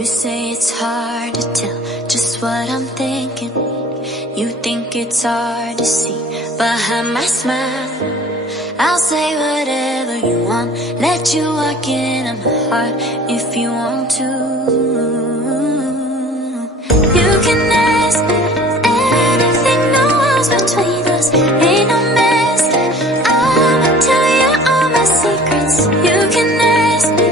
You say it's hard to tell just what I'm thinking. You think it's hard to see behind my smile. I'll say whatever you want, let you walk into my heart if you want to. You can ask me anything, no walls between us, ain't no mess. I'ma tell you all my secrets. You can ask me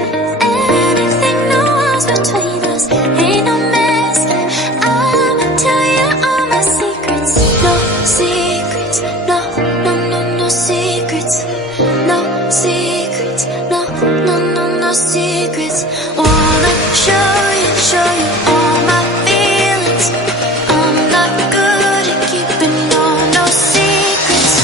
anything, no walls between us, ain't no mess. I'ma tell you all my secrets. No secrets, no, no, no, no secrets. No secrets, no, no, no, no secrets. Wanna show you all my feelings. I'm not good at keeping no secrets.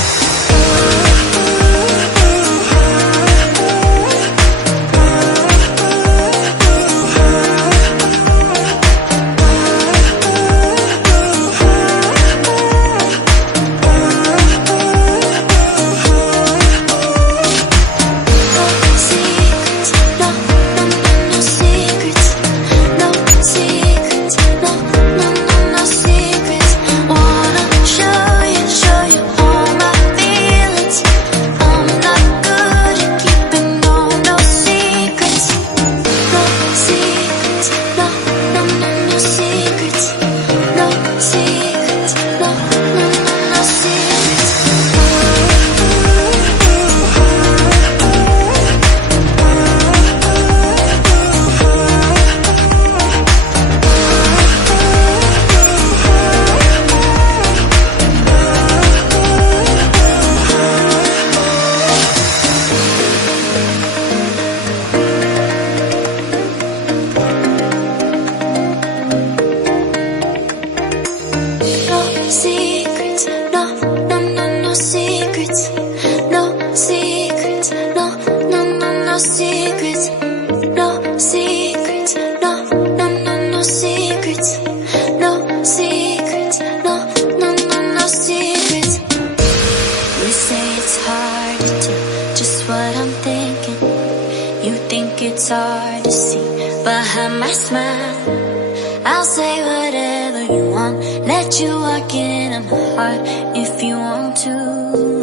Secrets, no, no, no, no secrets. No secrets, no, no, no, no secrets. No secrets, no, no, no, no secrets. No secrets, no, no, no, no secrets. You say it's hard to tell just what I'm thinking. You think it's hard to see behind my smile. I'll say whatever you want, let you walk into my heart if you want to.